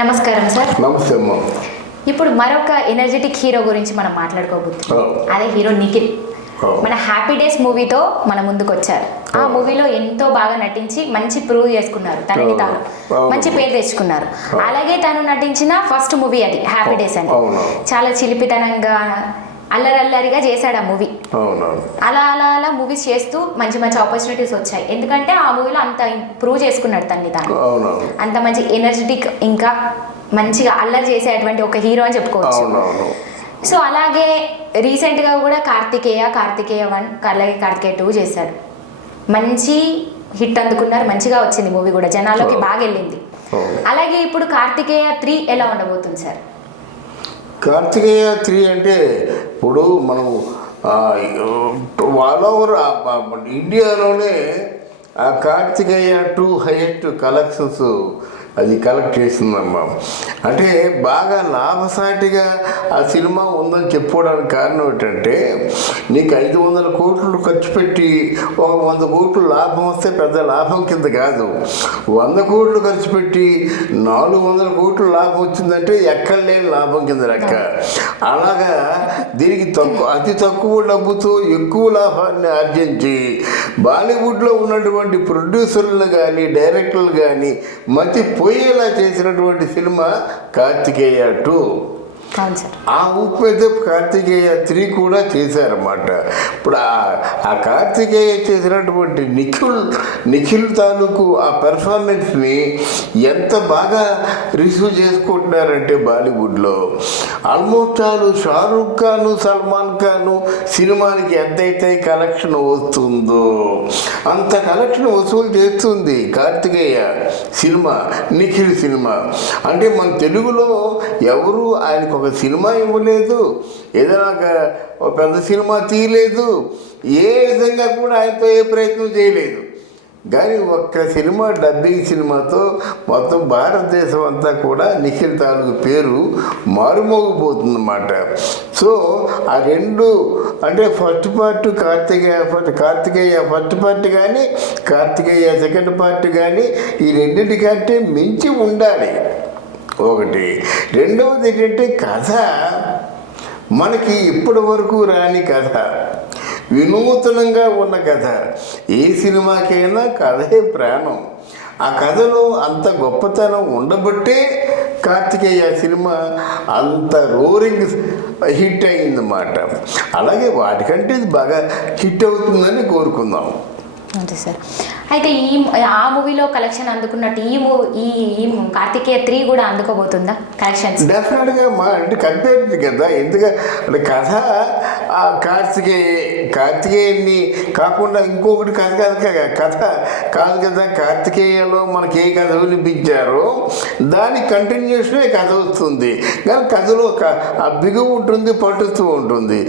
నమస్కారం సార్. నమస్తే అమ్మా. ఇప్పుడు మరొక ఎనర్జెటిక్ హీరో గురించి మనం మాట్లాడుకోబోతున్నాం. అదే హీరో నిఖిల్. మన హ్యాపీ డేస్ మూవీతో మన ముందుకు వచ్చారు. ఆ మూవీలో ఎంతో బాగా నటించి మంచి ప్రూవ్ చేసుకున్నారు, తనని తాను మంచి పేరు తెచ్చుకున్నారు. అలాగే తను నటించిన ఫస్ట్ మూవీ అది హ్యాపీ డేస్ అని. చాలా చిలిపితనంగా అల్లరల్లరిగా చేశాడు ఆ మూవీ. అలా అలా అలా మూవీస్ చేస్తూ మంచి మంచి ఆపర్చునిటీస్ వచ్చాయి. ఎందుకంటే ఆ మూవీలో అంత ప్రూవ్ చేసుకున్నాడు తనని తాను. అంత మంచి ఎనర్జెటిక్, ఇంకా మంచిగా అల్లరి చేసేటువంటి ఒక హీరో అని చెప్పుకోవచ్చు. సో అలాగే రీసెంట్గా కూడా కార్తికేయ 1 అలాగే కార్తికేయ 2 చేశాడు. మంచి హిట్ అందుకున్నారు, మంచిగా వచ్చింది మూవీ కూడా, జనాల్లోకి బాగా వెళ్ళింది. అలాగే ఇప్పుడు కార్తికేయ 3 ఎలా ఉండబోతుంది సార్? కార్తికేయ 3 అంటే ఇప్పుడు మనం ఆల్ ఓవర్ ఇండియాలోనే ఆ కార్తికేయ 2 హైయెస్ట్ కలెక్షన్స్ అది కలెక్ట్ చేసిందమ్మా. అంటే బాగా లాభసాటిగా ఆ సినిమా ఉందని చెప్పుకోవడానికి కారణం ఏంటంటే, నీకు 500 కోట్లు ఖర్చు పెట్టి ఒక 100 కోట్లు లాభం వస్తే పెద్ద లాభం కింద కాదు. 100 కోట్లు ఖర్చు పెట్టి 400 కోట్లు లాభం వచ్చిందంటే ఎక్కడ లేని లాభం కింద లెక్క. అలాగా దీనికి అతి తక్కువ డబ్బుతో ఎక్కువ లాభాన్ని ఆర్జించి బాలీవుడ్లో ఉన్నటువంటి ప్రొడ్యూసర్లు కానీ డైరెక్టర్లు కానీ మతి పోయేలా చేసినటువంటి సినిమా కార్తికేయ 2. ఆ ఊపు మీద కార్తికేయ 3 కూడా చేశారన్నమాట. ఇప్పుడు ఆ కార్తికేయ చేసినటువంటి నిఖిల్ తాలూకు ఆ పెర్ఫార్మెన్స్ని ఎంత బాగా రిసీవ్ చేసుకుంటున్నారంటే బాలీవుడ్లో ఆల్మోస్ట్ ఆల్ షారూఖ్ ఖాను సల్మాన్ ఖాను సినిమానికి ఎంతైతే కలెక్షన్ వస్తుందో అంత కలెక్షన్ వసూలు చేస్తుంది కార్తికేయ సినిమా, నిఖిల్ సినిమా. అంటే మన తెలుగులో ఎవరు ఆయనకు ఒక సినిమా ఇవ్వలేదు, ఏదైనా ఒక పెద్ద సినిమా తీయలేదు, ఏ విధంగా కూడా ఆయనతో ఏ ప్రయత్నం చేయలేదు. కానీ ఒక్క సినిమా డబ్బింగ్ సినిమాతో మొత్తం భారతదేశం అంతా కూడా నిఖిల్ తాలూకు పేరు మారుమోగిపోతుందన్నమాట. సో ఆ 2 అంటే first part Karthikeya first part కానీ కార్తికేయ సెకండ్ పార్ట్ కానీ ఈ రెండింటికంటే మించి ఉండాలి ఒకటి. రెండవది ఏంటంటే కథ మనకి ఇప్పటి వరకు రాని కథ, వినూతనంగా ఉన్న కథ. ఏ సినిమాకైనా కథే ప్రాణం. ఆ కథలో అంత గొప్పతనం ఉండబట్టే కార్తికేయ సినిమా అంత రోరింగ్ హిట్ అయిందన్నమాట. అలాగే వాటికంటే ఇది బాగా హిట్ అవుతుందని కోరుకుందాం. అంతే సార్. అయితే ఆ మూవీలో కలెక్షన్ అందుకున్నట్టు ఈ కార్తికేయ 3 కూడా అందుకోబోతుందా కలెక్షన్స్? డెఫినెట్గా అంటే కంపేర్ కదా. ఎందుకంటే కథ కార్తికేయుని కాకుండా ఇంకొకటి కథ కాదు కదా. కార్తికేయలో మనకి ఏ కథ వినిపించారో దాని కంటిన్యూషనే కథ వస్తుంది. కానీ కథలో ఆ బిగువు ఉంటుంది, పట్టుతూ ఉంటుంది.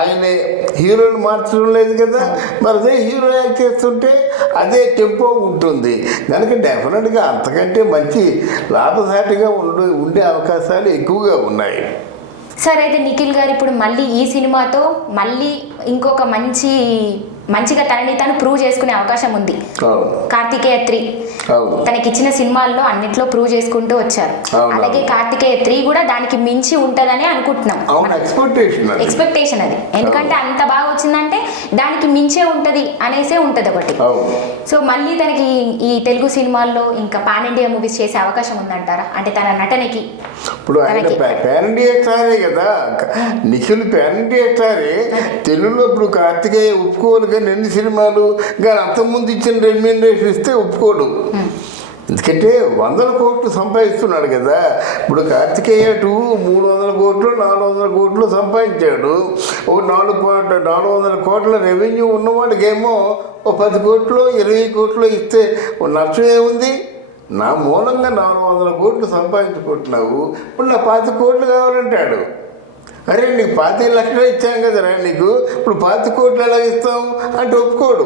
ఆయనే హీరోని మార్చడం లేదు కదా, మరి అదే హీరో యాక్ట్ చేస్తుంటే అదే టెంపో ఉంటుంది. కనుక డెఫినెట్గా అంతకంటే మంచి లాభసాటిగా ఉండే అవకాశాలు ఎక్కువగా ఉన్నాయి. సార్, అయితే నిఖిల్ గారు ఇప్పుడు మళ్ళీ ఈ సినిమాతో మళ్ళీ ఇంకొక మంచిగా తనని తాను ప్రూవ్ చేసుకునే అవకాశం ఉంది. కార్తికేయ 3 తనకి ఇచ్చిన సినిమాల్లో అన్నిట్లో ప్రూవ్ చేసుకుంటూ వచ్చారు. అలాగే కార్తికేయ 3 కూడా దానికి మించి ఉంటదని అనుకుంటున్నాం. ఎక్స్పెక్టేషన్ అది. ఎందుకంటే అంత బాగా వచ్చిందంటే దానికి మించే ఉంటది అనేసే ఉంటది ఒకటి. సో మళ్ళీ తనకి ఈ తెలుగు సినిమాల్లో ఇంకా పాన్ ఇండియా మూవీస్ చేసే అవకాశం ఉందంటారా? అంటే తన నటనకి ఇప్పుడు పాన్ ఇండియా స్టారే కదా, నిఖిల్ పాన్ ఇండియా స్టారే. తెలుగులో ఇప్పుడు కార్తికేయ ఒప్పుకోవాలి కానీ ఎన్ని సినిమాలు కానీ అంతకుముందు ఇచ్చిన రెమ్యూనరేషన్ ఇస్తే ఒప్పుకోడు. ఎందుకంటే 100 కోట్లు సంపాదిస్తున్నాడు కదా. ఇప్పుడు కార్తికేయ 2 300 కోట్లు 400 కోట్లు సంపాదించాడు. ఒక 400 కోట్ల రెవెన్యూ ఉన్నవాడికేమో ఒక 10 కోట్లు 20 కోట్లు ఇస్తే నష్టం ఏముంది? నా మూలంగా 400 కోట్లు సంపాదించుకుంటున్నావు, ఇప్పుడు నా 20 కోట్లు కావాలంటాడు. అరే నీకు 25 లక్షలు ఇచ్చాం కదరా, నీకు ఇప్పుడు 20 కోట్లు ఎలా ఇస్తాం అంటే ఒప్పుకోడు.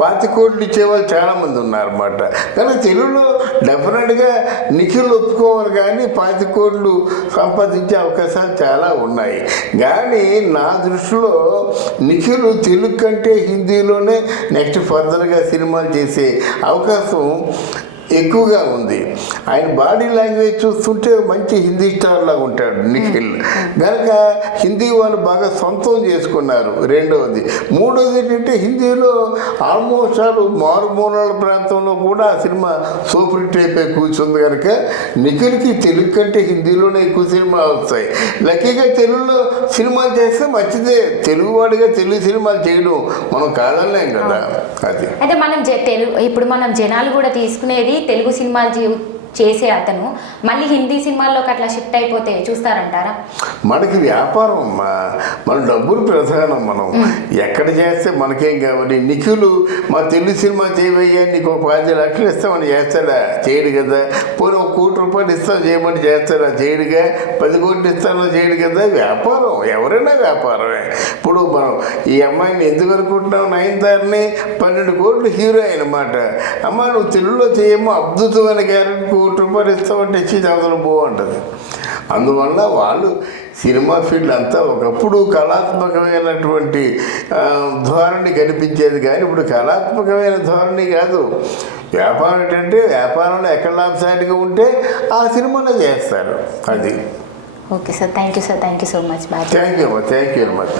20 కోట్లు ఇచ్చేవాళ్ళు చాలామంది ఉన్నారన్నమాట. కానీ తెలుగులో డెఫినెట్గా నిఖిల్ ఒప్పుకోవాలి, కానీ 20 కోట్లు సంపాదించే అవకాశాలు చాలా ఉన్నాయి. కానీ నా దృష్టిలో నిఖిల్ తెలుగు కంటే హిందీలోనే నెక్స్ట్ ఫర్దర్గా సినిమాలు చేసే అవకాశం ఎక్కువగా ఉంది. ఆయన బాడీ లాంగ్వేజ్ చూస్తుంటే మంచి హిందీ స్టార్ లాగా ఉంటాడు నిఖిల్. కనుక హిందీ వాళ్ళు బాగా సొంతం చేసుకున్నారు. రెండవది. మూడవది ఏంటంటే హిందీలో ఆల్మోస్ట్ మారుమూలాల ప్రాంతంలో కూడా ఆ సినిమా సూపర్ హిట్ అయిపోయి కూర్చుంది. కనుక నిఖిల్కి తెలుగు కంటే హిందీలోనే ఎక్కువ సినిమాలు వస్తాయి. లక్కీగా తెలుగులో సినిమాలు చేస్తే మంచిదే. తెలుగువాడిగా తెలుగు సినిమాలు చేయడం మనం కాదనలేం కదా. అది అయితే మనం ఇప్పుడు మనం జనాలు కూడా తీసుకునేది తెలుగు సినిమాలు చేసే అతను మళ్ళీ హిందీ సినిమాల్లోకి అట్లా షిఫ్ట్ అయిపోతే చూస్తారంటారా? మనకి వ్యాపారం అమ్మా, మన డబ్బులు ప్రధానం. మనం ఎక్కడ చేస్తే మనకేం కావాలి. నిఖిలు మా తెలుగు సినిమా చేయవయ్యా నీకు ఒక 10 లక్షలు ఇస్తామని చేస్తాడా? చేయడు కదా. పోనీ ఒక ₹1 ఇస్తాం చేయమని చేస్తాడా? చేయడుగా. 10 కోట్లు ఇస్తామని చేయడు కదా. వ్యాపారం, ఎవరైనా వ్యాపారమే. ఇప్పుడు మనం ఈ అమ్మాయిని ఎందుకు అనుకుంటున్నాం, నయనతారని 12 కోట్లు హీరో అనమాట. అమ్మ నువ్వు తెలుగులో చేయమో అద్భుతమైన గ్యారెంటీ ₹1 ఇస్తామంటే ఇచ్చి చదువులు బాగుంటుంది. అందువల్ల వాళ్ళు సినిమా ఫీల్డ్ అంతా ఒకప్పుడు కళాత్మకమైనటువంటి ధోరణి కనిపించేది, కానీ ఇప్పుడు కళాత్మకమైన ధోరణి కాదు. వ్యాపారం ఏంటంటే వ్యాపారంలో ఎక్కడ లాభసాటిగా ఉంటే ఆ సినిమాలో చేస్తారు. అది. Okay sir, thank you sir, thank you so much. Bye. Thank you very much.